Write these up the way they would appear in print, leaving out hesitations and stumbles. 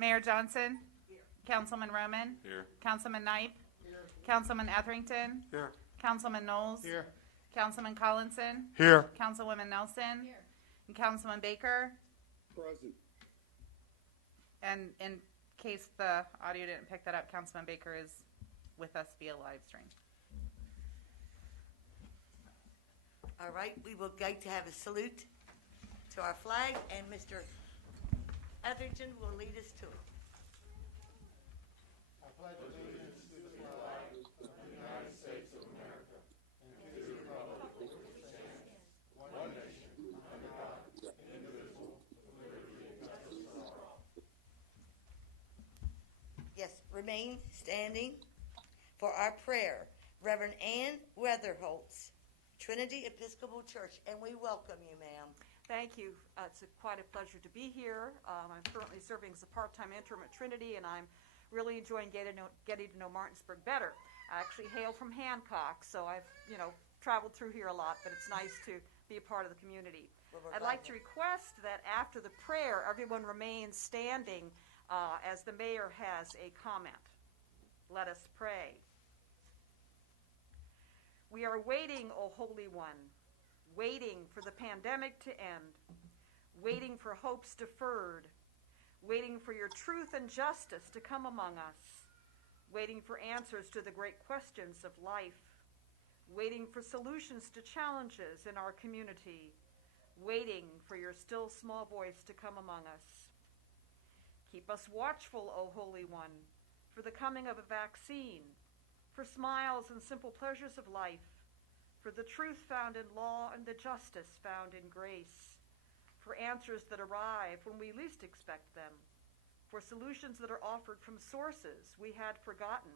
Mayor Johnson. Councilman Roman. Here. Councilman Knipe. Councilman Etherington. Here. Councilman Knowles. Here. Councilman Collinson. Here. Councilwoman Nelson. And Councilman Baker. Present. And in case the audio didn't pick that up, Councilman Baker is with us via live stream. All right, we would like to have a salute to our flag, and Mr. Etherington will lead us to it. Yes, remain standing for our prayer. Reverend Ann Weatherholtz, Trinity Episcopal Church, and we welcome you, ma'am. Thank you. It's quite a pleasure to be here. I'm currently serving as a part-time intern at Trinity, and I'm really enjoying getting to know Martinsburg better. I actually hail from Hancock, so I've traveled through here a lot, but it's nice to be a part of the community. Well, I'd like to request that after the prayer, everyone remains standing as the mayor has a comment. Let us pray. We are waiting, O Holy One, waiting for the pandemic to end, waiting for hopes deferred, waiting for your truth and justice to come among us, waiting for answers to the great questions of life, waiting for solutions to challenges in our community, waiting for your still small voice to come among us. Keep us watchful, O Holy One, for the coming of a vaccine, for smiles and simple pleasures of life, for the truth found in law and the justice found in grace, for answers that arrive when we least expect them, for solutions that are offered from sources we had forgotten,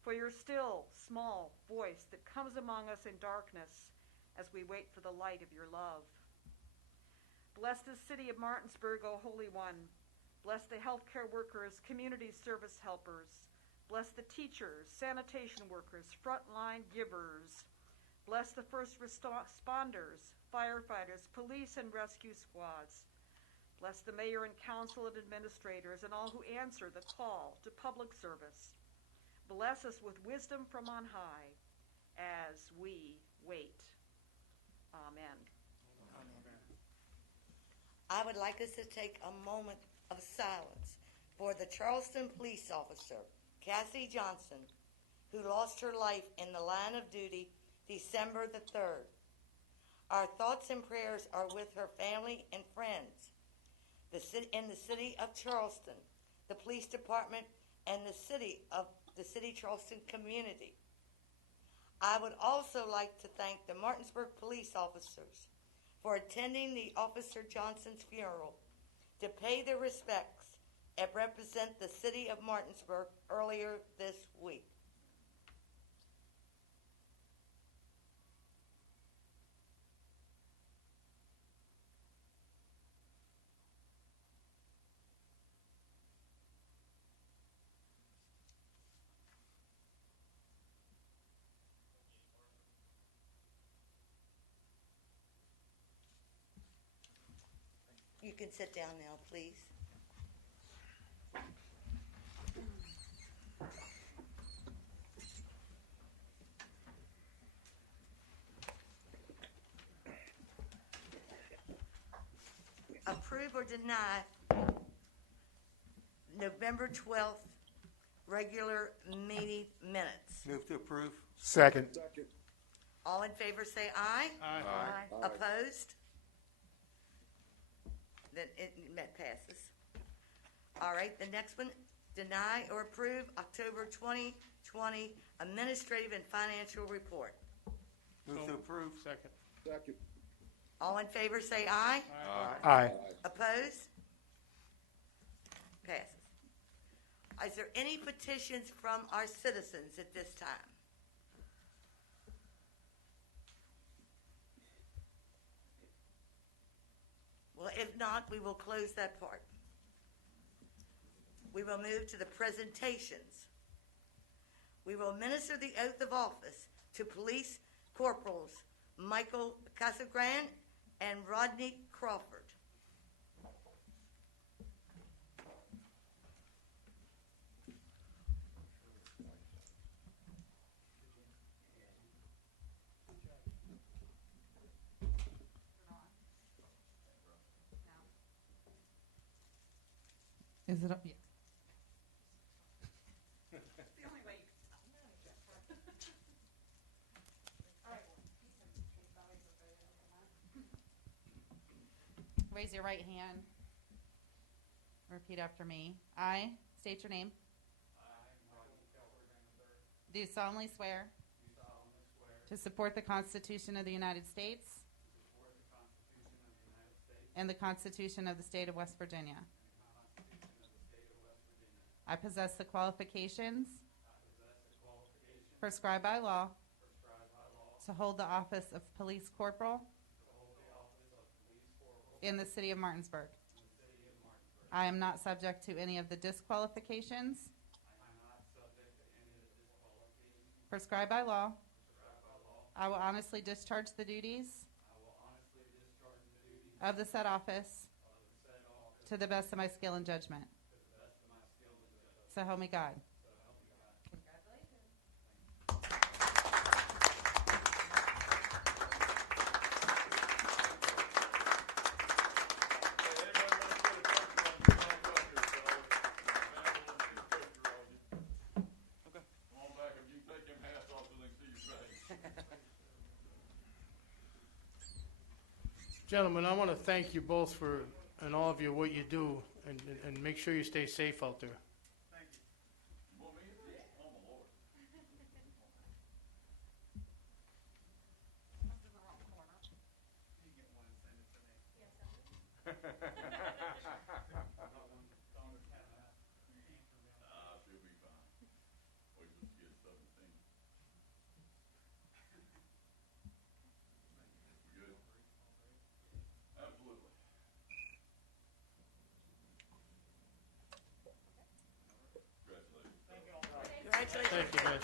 for your still, small voice that comes among us in darkness as we wait for the light of your love. Bless the city of Martinsburg, O Holy One. Bless the healthcare workers, community service helpers. Bless the teachers, sanitation workers, frontline givers. Bless the first responders, firefighters, police and rescue squads. Bless the mayor and council and administrators and all who answer the call to public service. Bless us with wisdom from on high as we wait. Amen. I would like us to take a moment of silence for the Charleston police officer, Cassie Johnson, who lost her life in the line of duty December the 3rd. Our thoughts and prayers are with her family and friends in the city of Charleston, the police department, and the city Charleston community. I would also like to thank the Martinsburg police officers for attending the Officer Johnson's funeral to pay their respects and represent the city of Martinsburg earlier this week. You can sit down now, please. Approve or deny November 12th regular meeting minutes. Move to approve. Second. All in favor say aye. Aye. Opposed? Then it passes. All right, the next one, deny or approve October 2020 administrative and financial report. Move to approve. Second. All in favor say aye. Aye. Opposed? Passes. Is there any petitions from our citizens at this time? Well, if not, we will close that part. We will move to the presentations. We will administer the oath of office to police corporals Michael Casagran and Rodney Crawford. Is it? Yeah. The only way. Raise your right hand. Repeat after me. I state your name. Do solemnly swear to support the Constitution of the United States and the Constitution of the State of West Virginia. I possess the qualifications prescribed by law to hold the office of police corporal in the city of Martinsburg. I am not subject to any of the disqualifications prescribed by law. I will honestly discharge the duties of the said office to the best of my skill and judgment. So help me God. Gentlemen, I want to thank you both for, and all of you, what you do, and make sure you stay safe out there. Congratulations. Thank you, guys.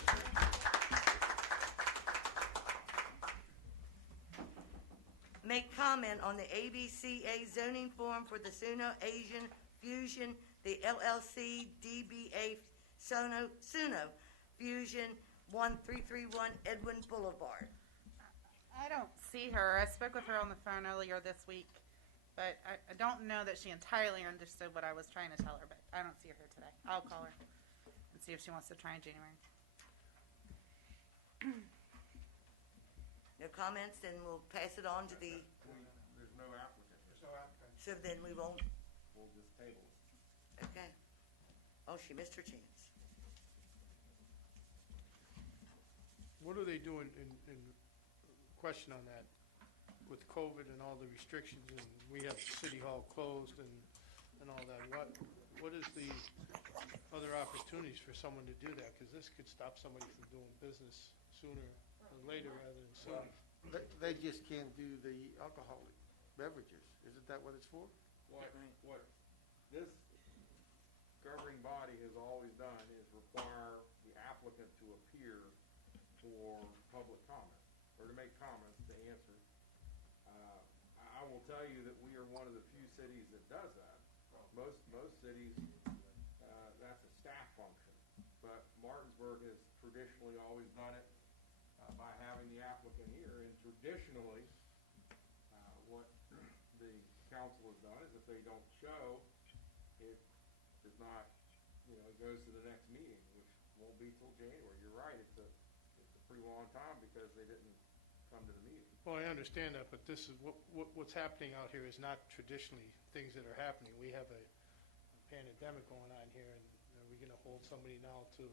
Make comment on the ABCA zoning form for the Suno Asian Fusion, the LLC DBA Suno Fusion 1331 Edwin Boulevard. I don't see her. I spoke with her on the phone earlier this week, but I don't know that she entirely understood what I was trying to tell her, but I don't see her here today. I'll call her and see if she wants to try in January. No comments, then we'll pass it on to the, There's no applicant. so then we won't, We'll just table it. okay. Oh, she missed her chance. What do they do in question on that? With COVID and all the restrictions, and we have City Hall closed and all that, what is the other opportunities for someone to do that? Because this could stop somebody from doing business sooner or later rather than sooner. They just can't do the alcoholic beverages. Isn't that what it's for? What this governing body has always done is require the applicant to appear for public comment, or to make comments, to answer. I will tell you that we are one of the few cities that does that. Most cities, that's a staff function. But Martinsburg has traditionally always done it by having the applicant here. And traditionally, what the council has done is if they don't show, it does not, it goes to the next meeting, which won't be till January. You're right, it's a pretty long time because they didn't come to the meeting. Well, I understand that, but this is, what's happening out here is not traditionally things that are happening. We have a pandemic going on here, and are we going to hold somebody now to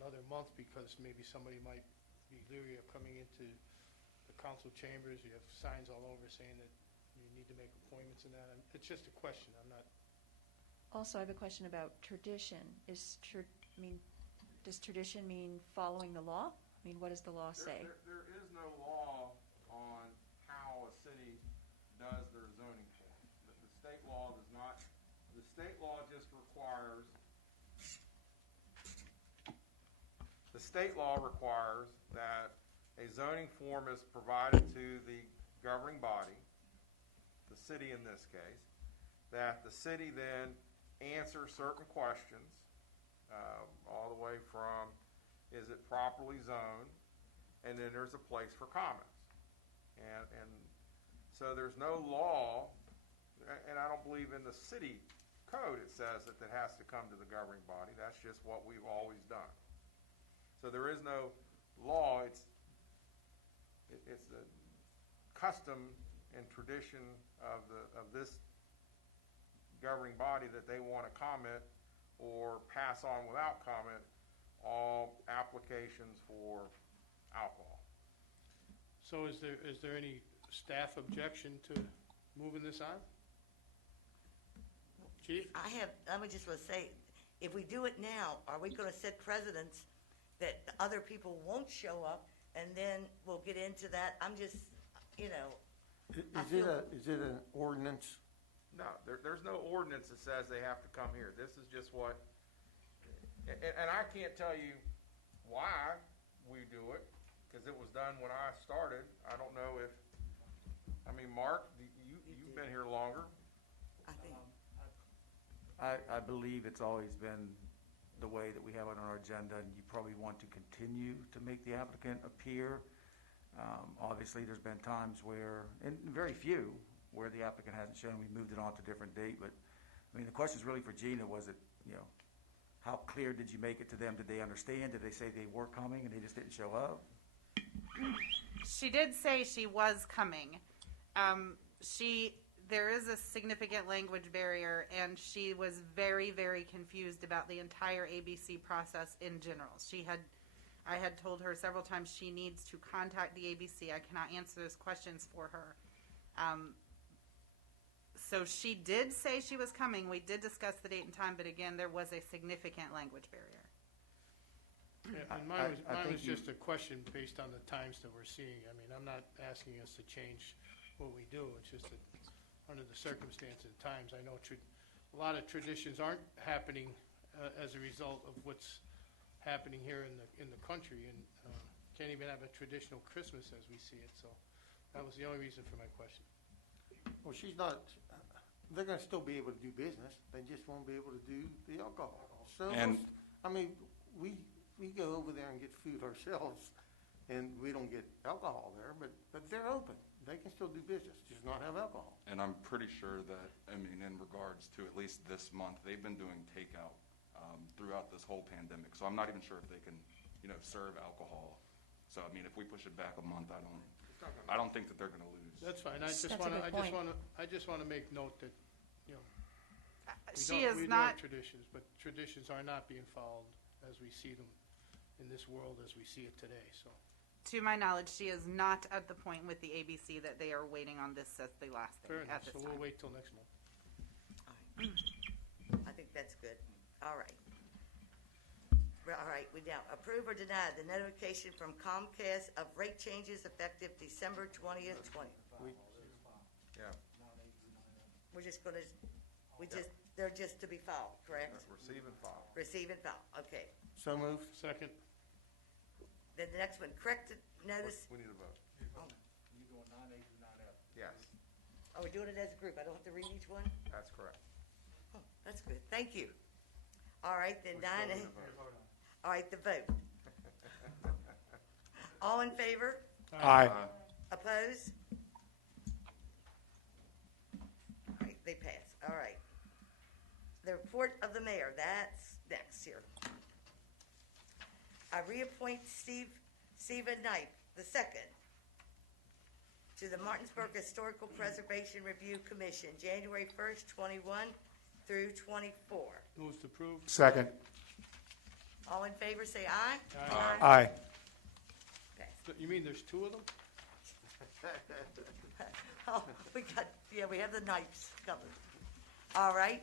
another month because maybe somebody might be leery of coming into the council chambers? You have signs all over saying that you need to make appointments and that. It's just a question. I'm not. Also, I have a question about tradition. Does tradition mean following the law? I mean, what does the law say? There is no law on how a city does their zoning form. The state law does not. The state law just requires. The state law requires that a zoning form is provided to the governing body, the city in this case, that the city then answers certain questions, all the way from, is it properly zoned, and then there's a place for comments. And so there's no law, and I don't believe in the city code, it says that it has to come to the governing body. That's just what we've always done. So there is no law. It's the custom and tradition of this governing body that they want to comment or pass on without comment all applications for alcohol. So is there any staff objection to moving this on? Chief? I would just want to say, if we do it now, are we going to set precedents that other people won't show up, and then we'll get into that? I'm just, you know, Is it an ordinance? No, there's no ordinance that says they have to come here. This is just what, and I can't tell you why we do it, because it was done when I started. I don't know if, I mean, Mark, you've been here longer. I think, I believe it's always been the way that we have it on our agenda, and you probably want to continue to make the applicant appear. Obviously, there's been times where, and very few, where the applicant hasn't shown, we moved it on to a different date, but, I mean, the question is really for Gina, was it, you know, how clear did you make it to them? Did they understand? Did they say they were coming and they just didn't show up? She did say she was coming. There is a significant language barrier, and she was very, very confused about the entire ABC process in general. I had told her several times she needs to contact the ABC. I cannot answer those questions for her. So she did say she was coming. We did discuss the date and time, but again, there was a significant language barrier. Yeah, and I mine think was just a question based on the times that we're seeing. I mean, I'm not asking us to change what we do. It's just that under the circumstances and times, I know a lot of traditions aren't happening as a result of what's happening here in the country, and can't even have a traditional Christmas as we see it. So that was the only reason for my question. Well, she's not, they're gonna still be able to do business, they just won't be able to do the alcohol. So, And- I mean, we go over there and get food ourselves, and we don't get alcohol there, but they're open. They can still do business, just not have alcohol. And I'm pretty sure that, I mean, in regards to at least this month, they've been doing takeout throughout this whole pandemic. So I'm not even sure if they can, you know, serve alcohol. So, I mean, if we push it back a month, I don't think that they're going to lose. That's fine. I just That's a want to. good point. I just want to make note that, you know, we She is do not. have traditions, but traditions are not being followed as we see them in this world as we see it today. So. To my knowledge, she is not at the point with the ABC that they are waiting on this as the last thing Fair at enough, this so time. we'll wait till next month. I think that's good. All right. All right, we now approve or deny the notification from Comcast of rate changes effective December 20th, 20. Yeah, We're just gonna, they're just to be filed, correct? receive and file. Receive and file, okay. So moved. Second. Then the next one, corrected notice, We need a vote. You going 9A through 9F? Yes, are we doing it as a group? I don't have to read each one? that's correct. Oh, that's good, thank you. All right, then We still 9A, need a vote. all right, the vote. All in favor? Aye. Oppose? All right, they pass, all right. The report of the mayor, that's next here. I reappoint Stephen Knight II to the Martinsburg Historical Preservation Review Commission, January 1st, 21 through 24. Moves to approve. Second. All in favor, say aye. Aye. Aye. Pass. You mean there's two of them? Oh, we have the Knights covered. All right,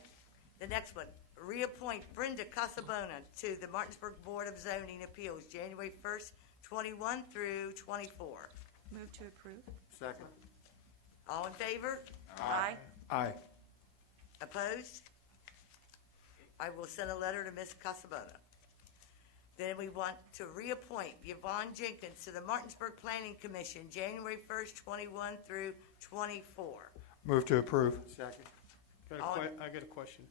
the next one, reappoint Brenda Casabona to the Martinsburg Board of Zoning Appeals, January 1st, 21 through 24. Move to approve? Second. All in favor? Aye. Aye. Opposed? I will send a letter to Ms. Casabona. Then we want to reappoint Yvonne Jenkins to the Martinsburg Planning Commission, January 1st, 21 through 24. Move to approve. Second. I got a question.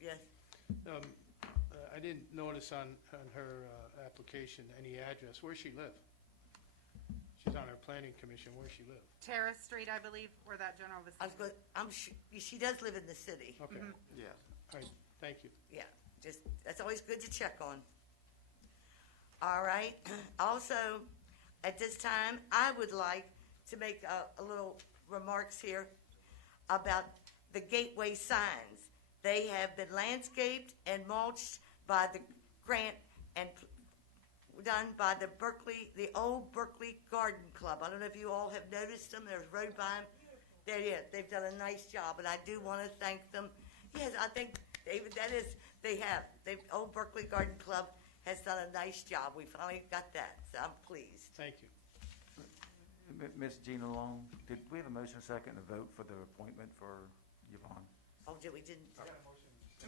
Yes, I didn't notice on her application any address. Where she live? She's on her planning commission. Where she live? Terrace Street, I believe, where that general was. I'm sure, she does live in the city. Okay. Yes. All right, thank you. Yeah, just, that's always good to check on. All right, also, at this time, I would like to make a little remarks here about the gateway signs. They have been landscaped and mulched by the grant and done by the Berkeley, the old Berkeley Garden Club. I don't know if you all have noticed them, there's road by them. They've done a nice job, and I do want to thank them. Yes, I think, David, Old Berkeley Garden Club has done a nice job. We finally got that, so I'm pleased. Thank you. Ms. Gina Long, did we have a motion second to vote for the appointment for Yvonne? Oh, we didn't?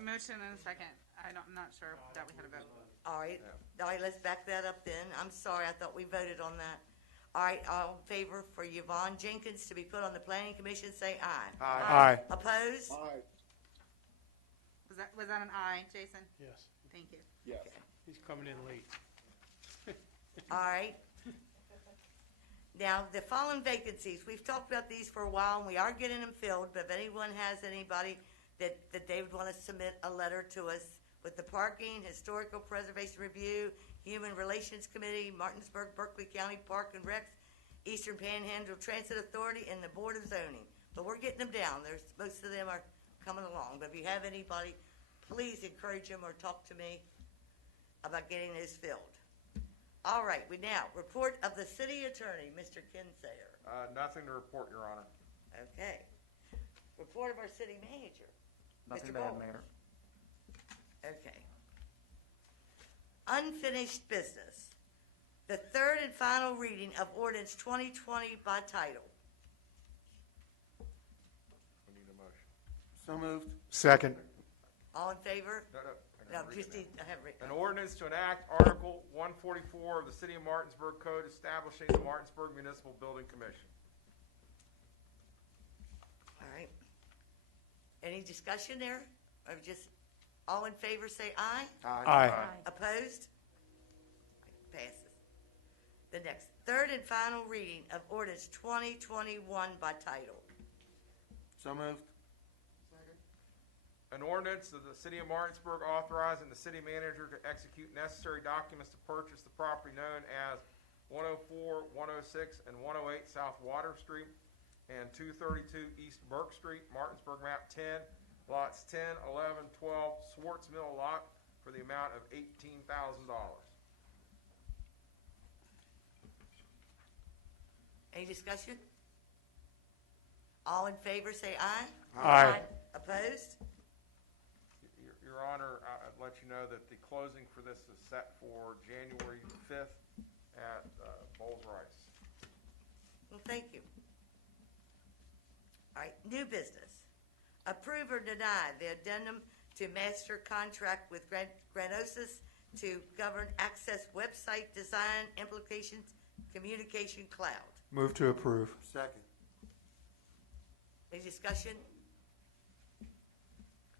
Motion and a second. I'm not sure that we had a vote. All right, let's back that up then. I'm sorry, I thought we voted on that. All right, all in favor for Yvonne Jenkins to be put on the planning commission, say aye. Aye. Opposed? Was that an aye, Jason? Yes, Thank you. Yes. he's coming in late. All right. Now, the following vacancies, we've talked about these for a while, and we are getting them filled, but if anyone has anybody that they would want to submit a letter to us with the Parking, Historical Preservation Review, Human Relations Committee, Martinsburg, Berkeley County Park and Recs, Eastern Panhandle Transit Authority, and the Board of Zoning. But we're getting them down. Most of them are coming along. But if you have anybody, please encourage them or talk to me about getting those filled. All right, we now report of the city attorney, Mr. Kinsayer. Nothing to report, Your Honor. Okay. Report of our city manager. Nothing Mr. bad, Bowles. Mayor. Okay. Unfinished business. The third and final reading of ordinance 2020 by title. We need a motion. So moved. Second. All in favor? No, No, just need to have it. An ordinance to enact Article 144 of the City of Martinsburg Code establishing the Martinsburg Municipal Building Commission. All right. Any discussion there? Or just all in favor say aye? Aye. Opposed? Passes. The next, third and final reading of ordinance 2021 by title. So moved. An ordinance of the City of Martinsburg authorizing the city manager to execute necessary documents to purchase the property known as 104, 106, and 108 South Water Street and 232 East Burke Street, Martinsburg map 10, lots 10, 11, 12, Swartz Mill lot for the amount of $18,000. Any discussion? All in favor say aye. Aye. Opposed? Your Honor, I'd let you know that the closing for this is set for January 5th at Bowles Rice. Well, thank you. All right, new business. Approve or deny the addendum to master contract with Granosis to govern access website design implications communication cloud. Move to approve. Second. Any discussion?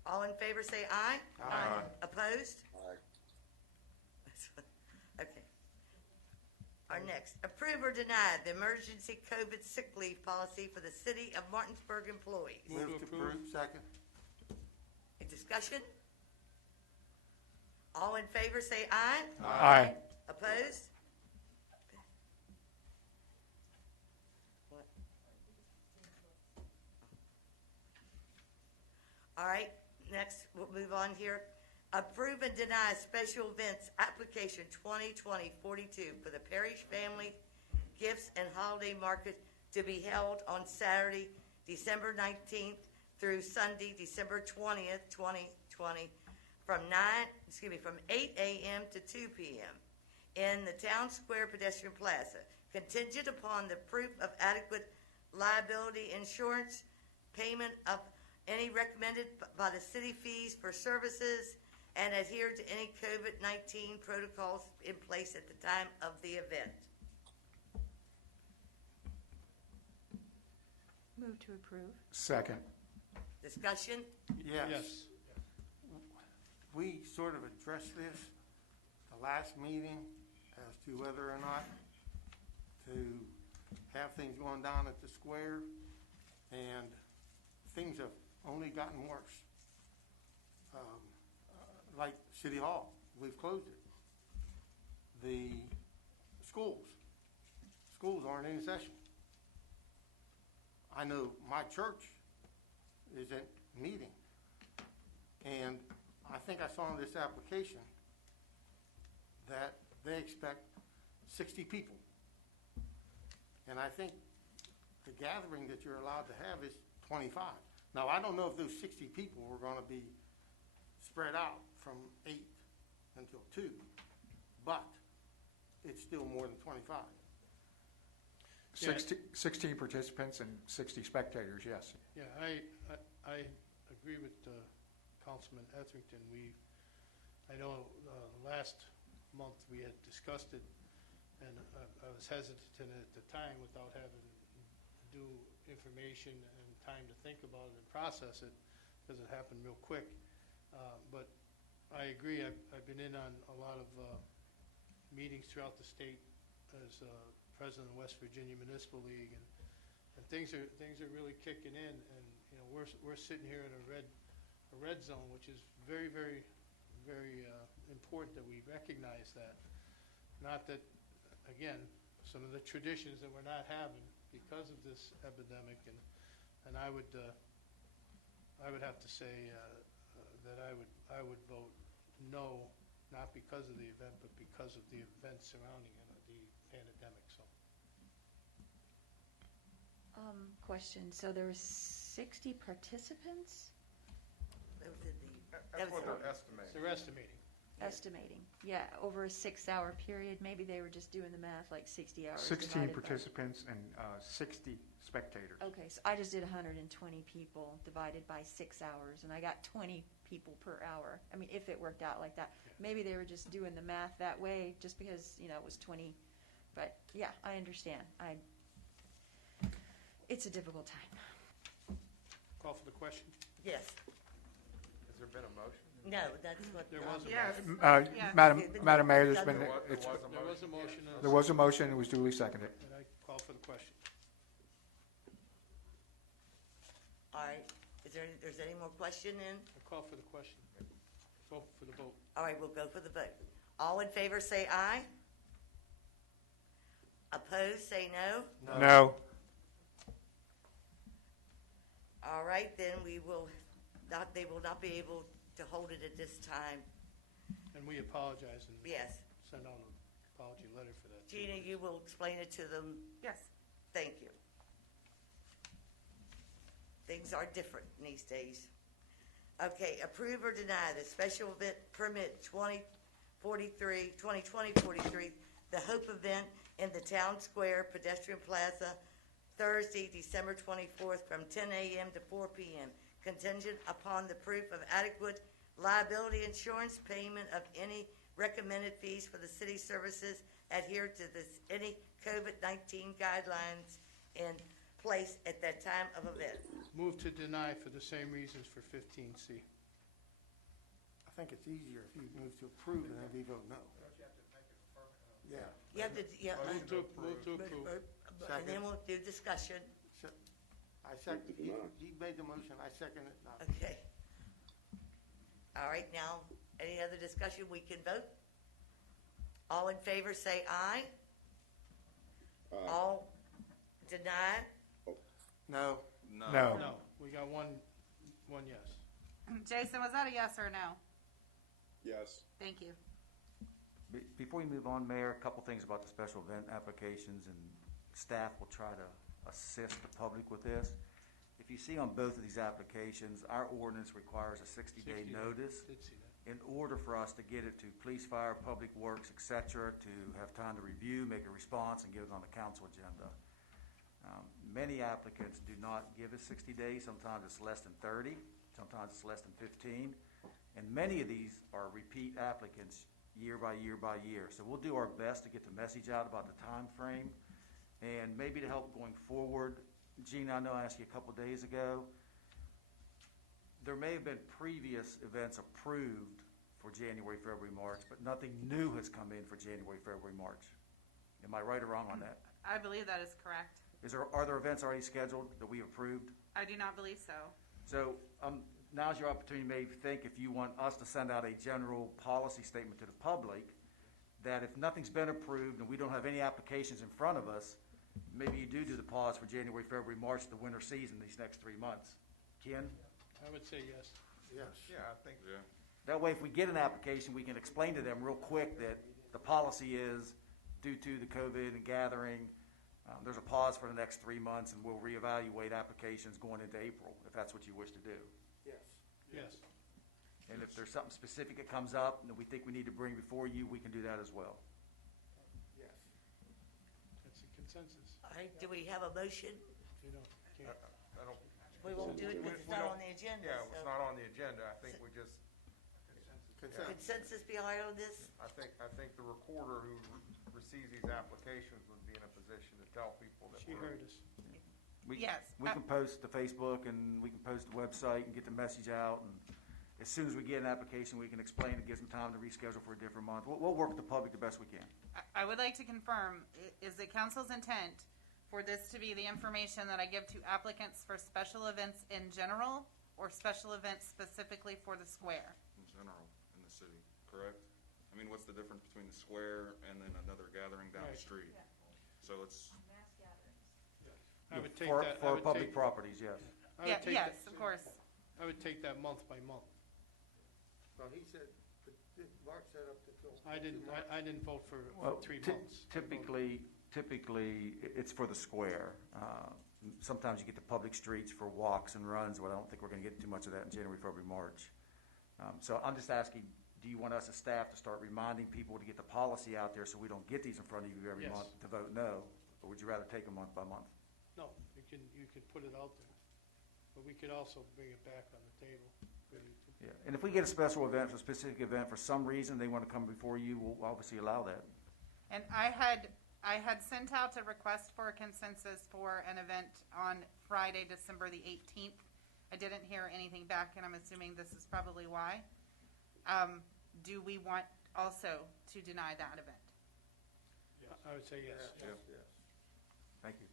All in favor say aye. Aye. Opposed? Okay. Our next, approve or deny the emergency COVID sick leave policy for the city of Martinsburg employees. Move to Move to approve. approve. Second. Any discussion? All in favor say aye. Aye. Opposed? What? All right, next, we'll move on here. Approve and deny special events application 2020-42 for the Parish Family Gifts and Holiday Market to be held on Saturday, December 19th through Sunday, December 20th, 2020, from 8 a.m. to 2 p.m. in the Town Square Pedestrian Plaza, contingent upon the proof of adequate liability insurance, payment of any recommended by the city fees for services, and adhere to any COVID-19 protocols in place at the time of the event. Move to approve. Second. Discussion? Yes. We sort of addressed this the last meeting as to whether or not to have things going down at the square, and things have only gotten worse. like City Hall, we've closed it. The schools aren't in session. I know my church isn't meeting. And I think I saw in this application that they expect 60 people. And I think the gathering that you're allowed to have is 25. Now, I don't know if those 60 people were going to be spread out from 8 until 2, but it's still more than 25. 16 participants and 60 spectators, yes. Yeah, I agree with Councilman Etherington. I know last month we had discussed it, and I was hesitant at the time without having due information and time to think about it and process it, because it happened real quick. But I agree. I've been in on a lot of meetings throughout the state as president of West Virginia Municipal League, and things are really kicking in. And we're sitting here in a red zone, which is very, very, very important that we recognize that. Not that, again, some of the traditions that we're not having because of this epidemic, and I would have to say that I would vote no, not because of the event, but because of the events surrounding it, the pandemic. So. Question. So there were 60 participants? That was in the, That's what they're estimating. They're estimating. Estimating. Yeah, over a 6-hour period. Maybe they were just doing the math like 60 hours. 16 divided by- participants and 60 spectators. Okay, so I just did 120 people divided by 6 hours, and I got 20 people per hour. I mean, if it worked out like that. Maybe they were just doing the math that way just because, it was 20. But, yeah, I understand. It's a difficult time. Call for the question. yes. Has there been a motion? No, that's what. There was a Yes. Yeah. Madam Mayor, there's been, There was There was a motion. and a there was a motion, it was duly seconded. And I call for the question. All right, there's any more question then? I call for the question. Vote for the vote. All right, we'll go for the vote. All in favor, say aye. Opposed, say no. No. All right, then they will not be able to hold it at this time. And we apologize and Yes. send out an apology letter for that. too. Gina, you will explain it to them. Yes. Thank you. Things are different these days. Okay, approve or deny the special event permit 2020-43, the Hope event in the Town Square Pedestrian Plaza, Thursday, December 24th, from 10 a.m. to 4 p.m., contingent upon the proof of adequate liability insurance, payment of any recommended fees for the city services, adhere to any COVID-19 guidelines in place at that time of event. Move to deny for the same reasons for 15C. I think it's easier if you move to approve and then we vote no. Yeah. You have to, yeah. Move to approve. And then we'll do discussion. I second, he made the motion, I second it. No. Okay. All right, now, any other discussion? We can vote. All in favor, say aye. All deny? No. No. No, we got one yes. Jason, was that a yes or a no? Yes. Thank you. Before we move on, Mayor, a couple things about the special event applications, and staff will try to assist the public with this. If you see on both of these applications, our ordinance requires a 60-day 60 notice Did see that. in order for us to get it to police, fire, public works, et cetera, to have time to review, make a response, and get it on the council agenda. Many applicants do not give us 60 days. Sometimes it's less than 30. Sometimes it's less than 15. And many of these are repeat applicants year by year by year. So we'll do our best to get the message out about the time frame. And maybe to help going forward, Gina, I know I asked you a couple days ago, there may have been previous events approved for January, February, March, but nothing new has come in for January, February, March. Am I right or wrong on that? I believe that is correct. Are there events already scheduled that we approved? I do not believe so. So now's your opportunity, maybe think if you want us to send out a general policy statement to the public, that if nothing's been approved and we don't have any applications in front of us, maybe you do the pause for January, February, March, the winter season, these next 3 months. Ken? I would say yes. Yes. Yeah, I think, Yeah. That way, if we get an application, we can explain to them real quick that the policy is, due to the COVID and gathering, there's a pause for the next 3 months, and we'll reevaluate applications going into April, if that's what you wish to do. Yes. Yes. And if there's something specific that comes up that we think we need to bring before you, we can do that as well. Yes. That's a consensus. All right, do we have a motion? You know, can't. I don't. We won't do it because it's we not don't- on the agenda. Yeah, so- it's not on the agenda. I think we just, Consent. Consensus behind on this? I think the recorder who receives these applications would be in a position to tell people that She we're. heard us. We- Yes. We can post to Facebook, and we can post to the website and get the message out, and as soon as we get an application, we can explain it, gives them time to reschedule for a different month. We'll work with the public the best we can. I would like to confirm, is it council's intent for this to be the information that I give to applicants for special events in general or special events specifically for the square? In general, in the city, correct? I mean, what's the difference between the square and then another gathering down the Right. street? So it's, I would take For- that, I For would public take, properties, yes. I would Yeah, take yes, that- of course. I would take that month by month. Well, he said, Mark said up to till. I didn't vote for Well, 3 ty- months. Typically, it's for the square. Sometimes you get the public streets for walks and runs, but I don't think we're gonna get too much of that in January, February, March. So I'm just asking, do you want us as staff to start reminding people to get the policy out there so we don't get these in front of you every Yes. month to vote no? Or would you rather take them month by month? No, you can put it out there, but we could also bring it back on the table. for you to- Yeah, and if we get a special event, a specific event, for some reason they wanna come before you, we'll obviously allow that. And I had sent out a request for a consensus for an event on Friday, December the 18th. I didn't hear anything back, and I'm assuming this is probably why. Do we want also to deny that event? I would say yes, Yes, yes. Thank you.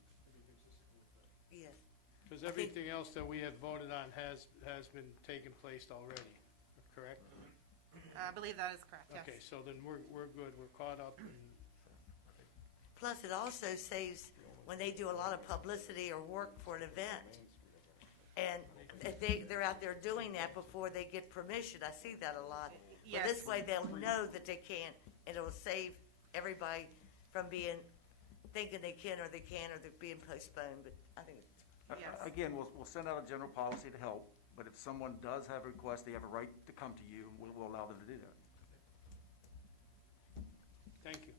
Yes. because everything else that we had voted on has been taking place already, correct? I believe that is correct, yes. Okay, so then we're good, we're caught up, and Plus, it also saves when they do a lot of publicity or work for an event. And if they're out there doing that before they get permission. I see that a lot. But this Yes. way they'll know that they can't, and it'll save everybody from thinking they can or they can't, or they're being postponed. But I think it's, Yes. Again, we'll send out a general policy to help, but if someone does have a request, they have a right to come to you, and we'll allow them to do that. thank you.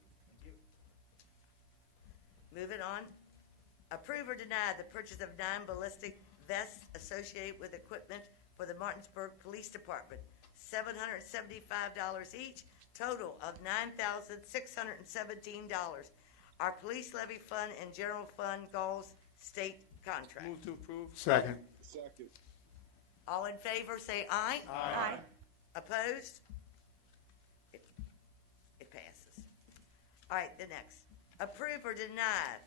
moving on. Approve or deny the purchase of 9 ballistic vests associated with equipment for the Martinsburg Police Department. $775 each, total of $9,617. Our police levy fund and general fund goals state contract. Move to approve? Second. All in favor, say aye. Aye. Opposed? It passes. All right, the next. Approve or deny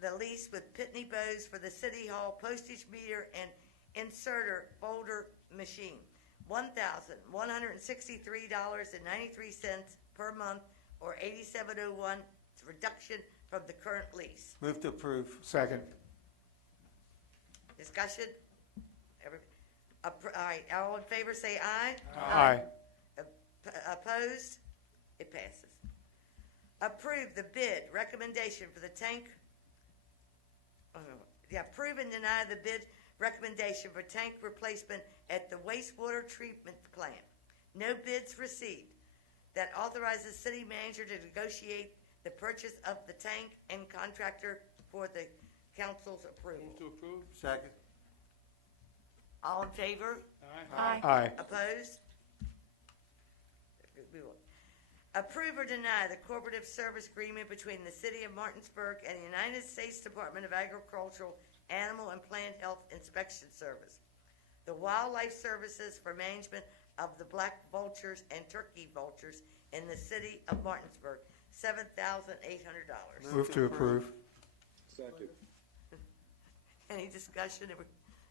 the lease with Pitney Bowes for the City Hall postage meter and inserter folder machine. $1,163.93 per month, or $87.01 reduction from the current lease. Move to approve. Second. Discussion? All right, all in favor say aye. Aye. Opposed? It passes. Approve the bid recommendation for the tank. Approve and deny the bid recommendation for tank replacement at the wastewater treatment plant. No bids received. That authorizes city manager to negotiate the purchase of the tank and contractor for the council's approval. Move to approve? Second. All in favor? Aye. Aye. Opposed? Approve or deny the cooperative service agreement between the City of Martinsburg and the United States Department of Agricultural, Animal and Plant Health Inspection Service. The wildlife services for management of the black vultures and turkey vultures in the City of Martinsburg, $7,800. Move to approve. Any discussion?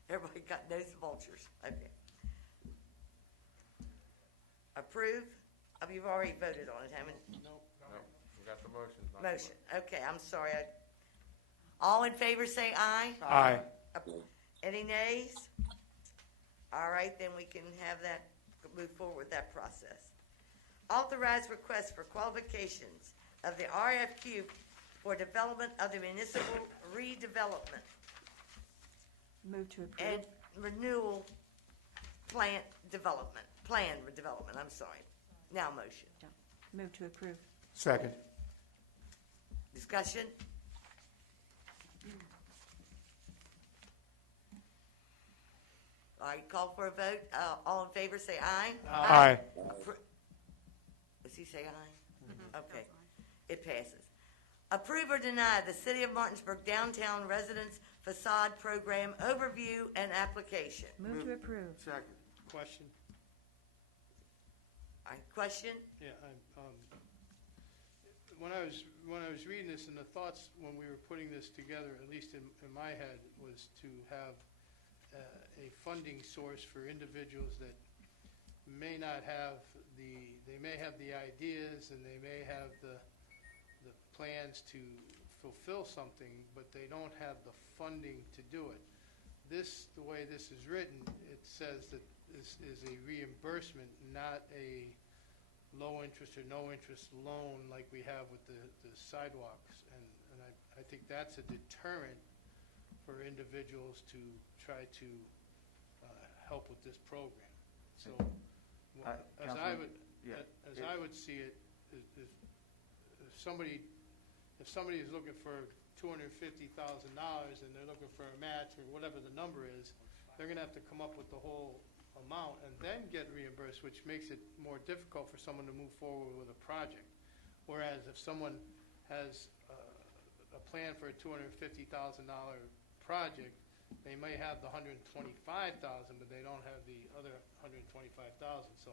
Everybody got those vultures. Okay. Approve? You've already voted on it, haven't you? Nope. No, we got the motion. not the Motion. Okay, I'm sorry. All in favor say aye. Aye. Any nays? All right, then we can have that, move forward with that process. Authorize request for qualifications of the RFQ for development of the municipal redevelopment Move to approve. and renewal plan development, I'm sorry. Now motion. Move to approve. Second. Discussion? All right, call for a vote. All in favor, say aye. Aye. Does he say aye? Okay, it passes. Approve or deny the City of Martinsburg Downtown Residence Facade Program Overview and Application. Move to approve. Second. Question? All right, question? Yeah, when I was reading this, and the thoughts when we were putting this together, at least in my head, was to have a funding source for individuals that may not have they may have the ideas and they may have the plans to fulfill something, but they don't have the funding to do it. The way this is written, it says that this is a reimbursement, not a low interest or no interest loan like we have with the sidewalks. And I think that's a deterrent for individuals to try to help with this program. So, as I Councilman, would, yeah, as I would see it, if somebody is looking for $250,000 and they're looking for a match or whatever the number is, they're going to have to come up with the whole amount and then get reimbursed, which makes it more difficult for someone to move forward with a project. Whereas if someone has a plan for a $250,000 project, they may have the $125,000, but they don't have the other $125,000. So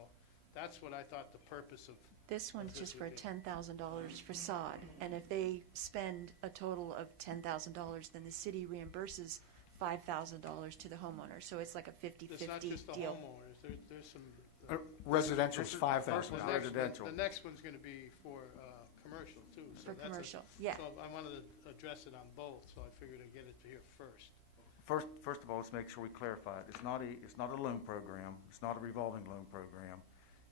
that's what I thought the purpose of. This one's This just for would a be- $10,000 facade, and if they spend a total of $10,000, then the city reimburses $5,000 to the homeowner. So it's like a It's not 50-50 just the deal. homeowners. There's some. Residential's This is- $5,000. first one's residential. The next one's going to be for commercial too. So For that's commercial, yeah. So I wanted to address it on both, so I figured I'd get it to here first. First of all, let's make sure we clarify it. It's not a loan program. It's not a revolving loan program.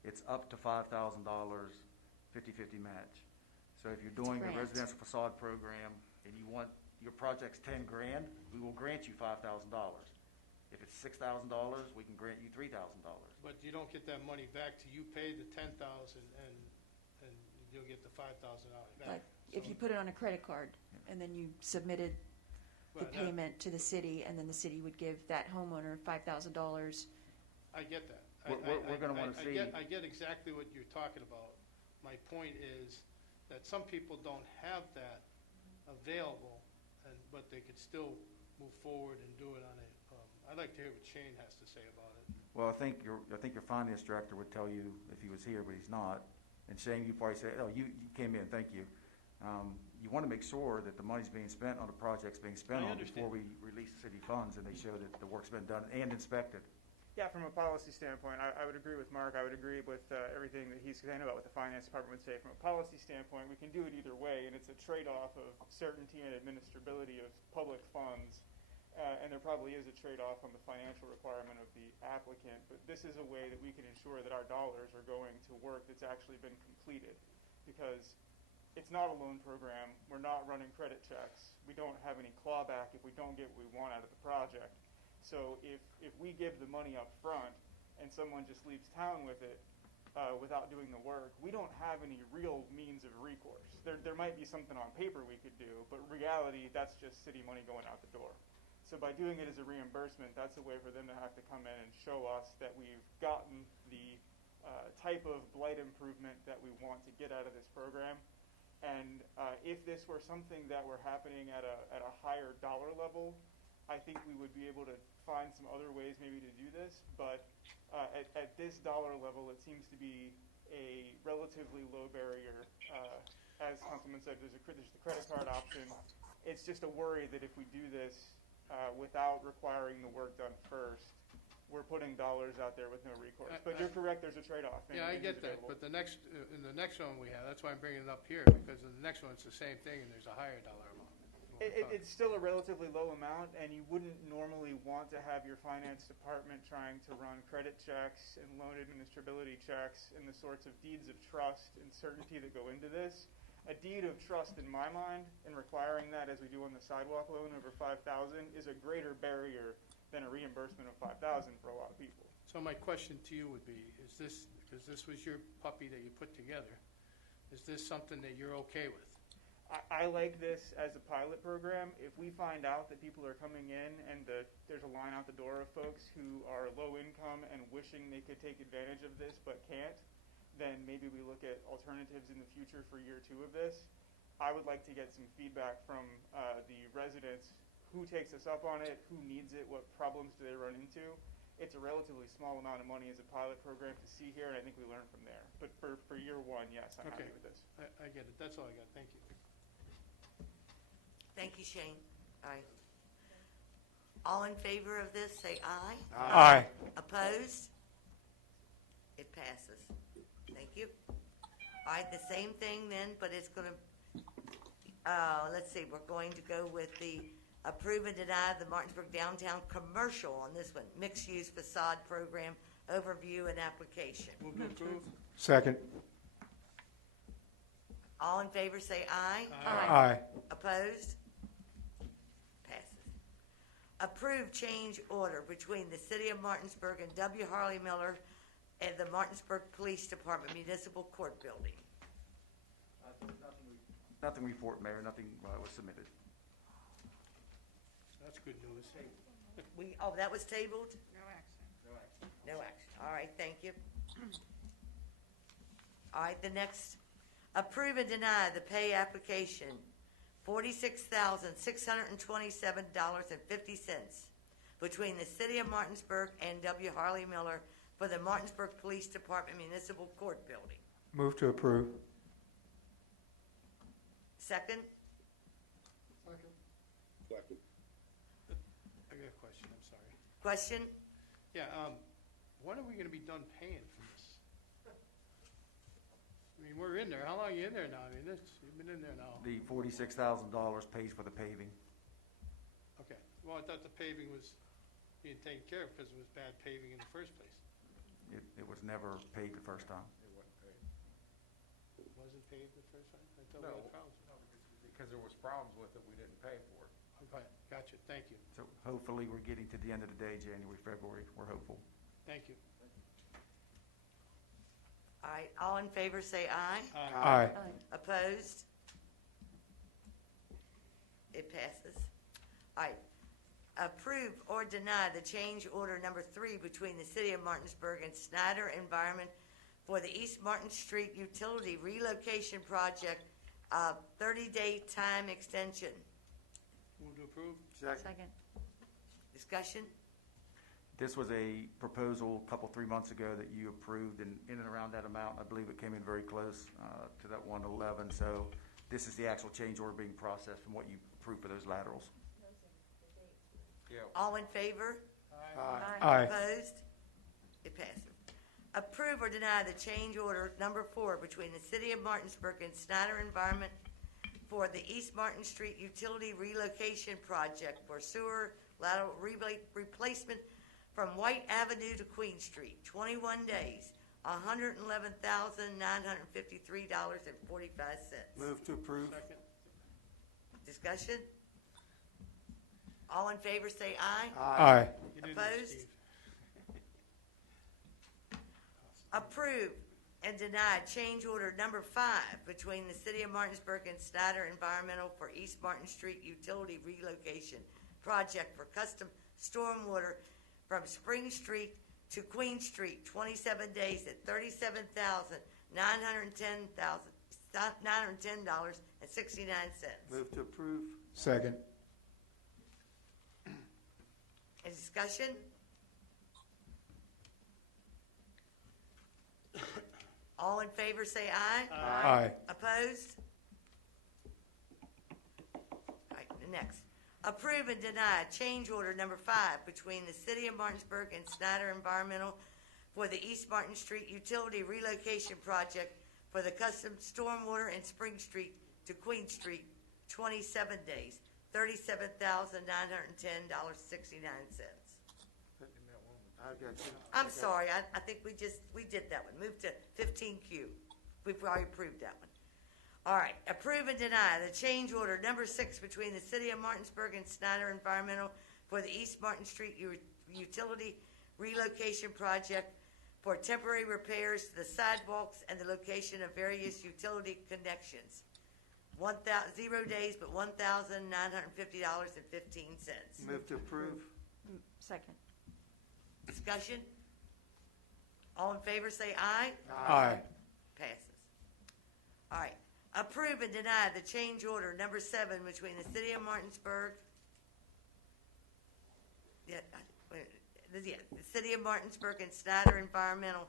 It's up to $5,000, 50-50 match. So if you're doing a grant. residential facade program and you want your project's $10,000, we will grant you $5,000. If it's $6,000, we can grant you $3,000. But you don't get that money back till you pay the $10,000 and you'll get the $5,000 back. Like, if you put it on a credit card, and then you submitted the But that- payment to the city, and then the city would give that homeowner $5,000. I get that. We're gonna wanna see- I get exactly what you're talking about. My point is that some people don't have that available, but they could still move forward and do it on a, I'd like to hear what Shane has to say about it. Well, I think your finance director would tell you if he was here, but he's not. And Shane, you probably say, oh, you came in, thank you. You want to make sure that the money's being spent on the project's being spent I on before understand. we release city funds and they show that the work's been done and inspected. Yeah, from a policy standpoint, I would agree with Mark. I would agree with everything that he's saying about what the finance department would say. From a policy standpoint, we can do it either way, and it's a trade-off of certainty and administrability of public funds. And there probably is a trade-off on the financial requirement of the applicant, but this is a way that we can ensure that our dollars are going to work that's actually been completed. Because it's not a loan program, we're not running credit checks, we don't have any clawback if we don't get what we want out of the project. So if we give the money up front and someone just leaves town with it without doing the work, we don't have any real means of recourse. There might be something on paper we could do, but in reality, that's just city money going out the door. So by doing it as a reimbursement, that's a way for them to have to come in and show us that we've gotten the type of blight improvement that we want to get out of this program. And if this were something that were happening at a higher dollar level, I think we would be able to find some other ways maybe to do this. But at this dollar level, it seems to be a relatively low barrier. As Councilman said, there's the credit card option. It's just a worry that if we do this, without requiring the work done first, we're putting dollars out there with no recourse. But you're correct, there's a trade-off. Yeah, I and get it's that, available. but the next, in the next one we have, that's why I'm bringing it up here, because in the next one, it's the same thing, and there's a higher dollar amount. It's still a relatively low amount, and you wouldn't normally want to have your finance department trying to run credit checks and loan administrability checks and the sorts of deeds of trust and certainty that go into this. A deed of trust, in my mind, and requiring that as we do on the sidewalk loan over $5,000 is a greater barrier than a reimbursement of $5,000 for a lot of people. So my question to you would be, is this, because this was your puppy that you put together, is this something that you're okay with? I like this as a pilot program. If we find out that people are coming in and there's a line out the door of folks who are low income and wishing they could take advantage of this but can't, then maybe we look at alternatives in the future for year 2 of this. I would like to get some feedback from the residents. Who takes us up on it? Who needs it? What problems do they run into? It's a relatively small amount of money as a pilot program to see here, and I think we learn from there. But for year 1, yes, I'm Okay. happy with this. I get it, that's all I got, thank you. Thank you, Shane. All right. All in favor of this, say aye. Aye. Opposed? It passes. Thank you. All right, the same thing then, but it's going to, let's see, we're going to go with the approve and deny the Martinsburg Downtown Commercial on this one, mixed-use facade program overview and application. Move to approve? Second. All in favor, say aye. Aye. Opposed? Passes. Approve change order between the City of Martinsburg and W. Harley Miller and the Martinsburg Police Department Municipal Court Building. Nothing report, Mayor, nothing was submitted. That's good news. That was tabled? No action. No action. All right, thank you. All right, the next, approve and deny the pay application, $46,627.50 between the City of Martinsburg and W. Harley Miller for the Martinsburg Police Department Municipal Court Building. Move to approve. Second? Second. I got a question, I'm sorry. Question? Yeah, when are we gonna be done paying for this? I mean, we're in there, how long are you in there now? I mean, you've been in there now. The $46,000 pays for the paving. Okay, well, I thought the paving was being taken care of because it was bad paving in the first place. It was never paid the first time. It wasn't paid. It wasn't paved the first time? I thought we had problems. Because there was problems with it, we didn't pay for it. Okay, gotcha, thank you, So hopefully we're getting to the end of the day, January, February, we're hopeful. thank you. All right, all in favor say aye. Aye. Opposed? It passes. All right. Approve or deny the change order number 3 between the City of Martinsburg and Snyder Environment for the East Martin Street Utility Relocation Project, 30-day time extension. Move to approve? Second. Discussion? This was a proposal a couple, 3 months ago that you approved in and around that amount. I believe it came in very close to that 111. So this is the actual change order being processed from what you approved for those laterals. Yeah, All in favor? Aye. Opposed? It passes. Approve or deny the change order number 4 between the City of Martinsburg and Snyder Environment for the East Martin Street Utility Relocation Project for sewer lateral replacement from White Avenue to Queen Street, 21 days, $111,953.45. Move to approve. Second? Discussion? All in favor say aye. Aye. You didn't, Opposed? Steve. Approve and deny change order number 5 between the City of Martinsburg and Snyder Environmental for East Martin Street Utility Relocation Project for custom stormwater from Spring Street to Queen Street, 27 days at $37,910.69. Move to approve. Second. Any discussion? All in favor say aye. Aye. Opposed? All right, the next. Approve and deny change order number 5 between the City of Martinsburg and Snyder Environmental for the East Martin Street Utility Relocation Project for the custom stormwater in Spring Street to Queen Street, 27 days, $37,910.69. I got you. I'm sorry, I think we did that one. Move to 15Q. We've already approved that one. All right, approve and deny the change order number 6 between the City of Martinsburg and Snyder Environmental for the East Martin Street Utility Relocation Project for temporary repairs to the sidewalks and the location of various utility connections. 0 days, but $1,950.15. Move to approve. Second. Discussion? All in favor say aye. Aye. Passes. All right. Approve and deny the change order number 7 between the City of Martinsburg, the City of Martinsburg and Snyder Environmental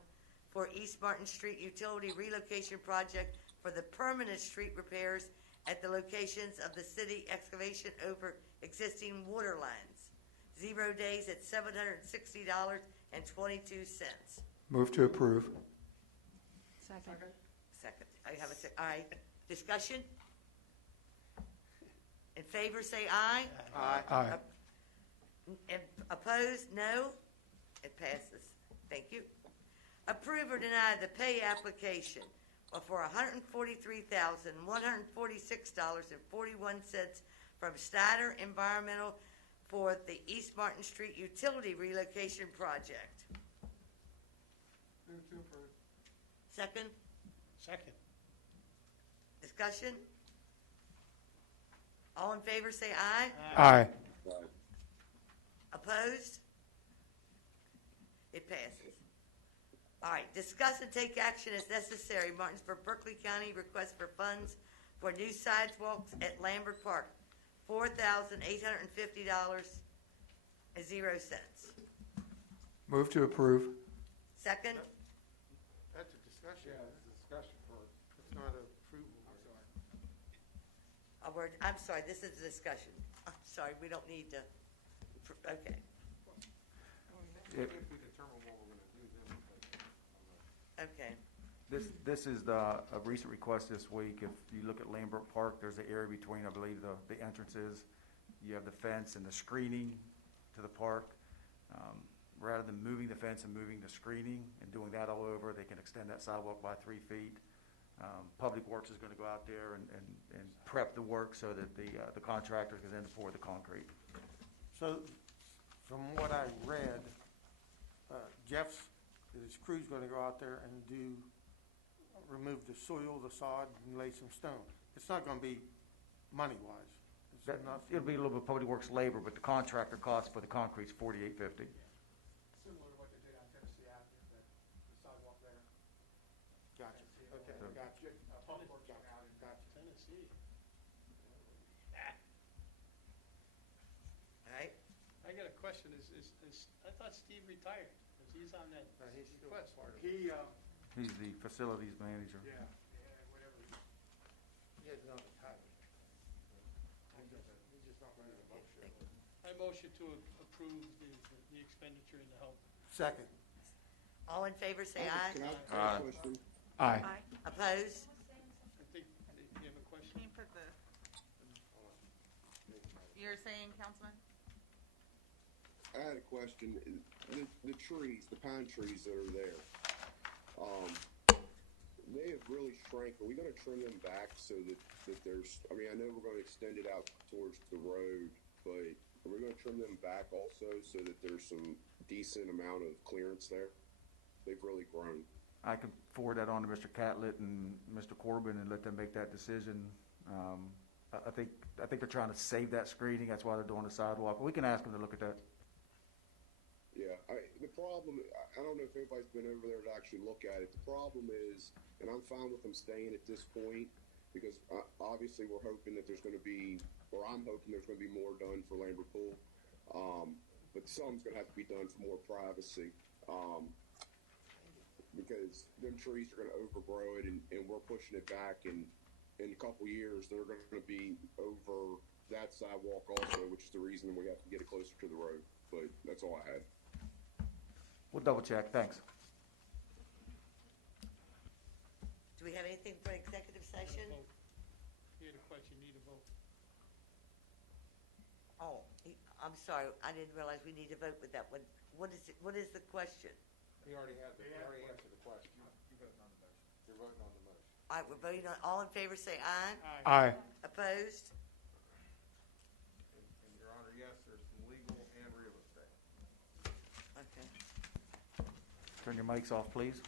for East Martin Street Utility Relocation Project for the permanent street repairs at the locations of the city excavation over existing water lines. 0 days at $760.22. Move to approve. Second. Second. I have a second. All right. Discussion? In favor, say aye. Aye. Opposed, no. It passes. Thank you. Approve or deny the pay application for $143,146.41 from Snyder Environmental for the East Martin Street Utility Relocation Project. Move to approve. Second. Second. Discussion? All in favor say aye. Aye. Opposed? It passes. All right, discuss and take action as necessary. Martinsburg, Berkeley County request for funds for new sidewalks at Lambert Park, $4,850.00. Move to approve. Second? That's a discussion. Yeah, this is discussion first. It's not an approval. A word, I'm sorry, this is a discussion. I'm sorry, we don't need to, okay. If we determine what we're gonna do, then Okay. This is a recent request this week. If you look at Lambert Park, there's an area between, I believe, the entrances. You have the fence and the screening to the park. Rather than moving the fence and moving the screening and doing that all over, they can extend that sidewalk by 3 feet. Public Works is going to go out there and prep the work so that the contractor can then pour the concrete. So, from what I read, his crew's gonna go out there and remove the soil, the sod, and lay some stone. It's not gonna be money-wise. It's not. It'll be a little bit of Public Works labor, but the contractor cost for the concrete's $48.50. Similar to what they did on Tennessee Avenue, the sidewalk there. Gotcha. Okay, gotcha. Tennessee. All right. I got a question. I thought Steve retired, because he's on that He's still request. part of it. He, He's the facilities manager. yeah, whatever. He has not retired. He's just not running the motion. I motion to approve the expenditure and the help. Second. All in favor say aye. Can I ask Aye. a question? Aye. Opposed? I think you have a question. Can you put you're saying, Councilman? I had a question. The trees, the pine trees that are there, they have really shrank. Are we going to trim them back so that there's, I mean, I know we're going to extend it out towards the road, but are we going to trim them back also so that there's some decent amount of clearance there? They've really grown. I can forward that on to Mr. Catlett and Mr. Corbin and let them make that decision. I think they're trying to save that screening. That's why they're doing the sidewalk. We can ask them to look at that. Yeah, the problem, I don't know if anybody's been over there to actually look at it. The problem is, and I'm fine with them staying at this point, because obviously we're hoping that there's going to be, or I'm hoping there's going to be more done for Lambert Pool. But some's going to have to be done for more privacy. Because them trees are going to overgrow it, and we're pushing it back, and in a couple years they're going to be over that sidewalk also, which is the reason we have to get it closer to the road. But that's all I had. We'll double check, thanks. Do we have anything for executive session? Vote. Hear the question, need a vote. Oh, I'm sorry, I didn't realize we need to vote with that one. What is it, what is the question? He already answered the question. You're voting on the motion. You're voting on the motion. All right, we're voting on, all in favor say aye. Aye. Opposed? And Your Honor, yes, there's legal and real estate. Okay. Turn your mics off, please.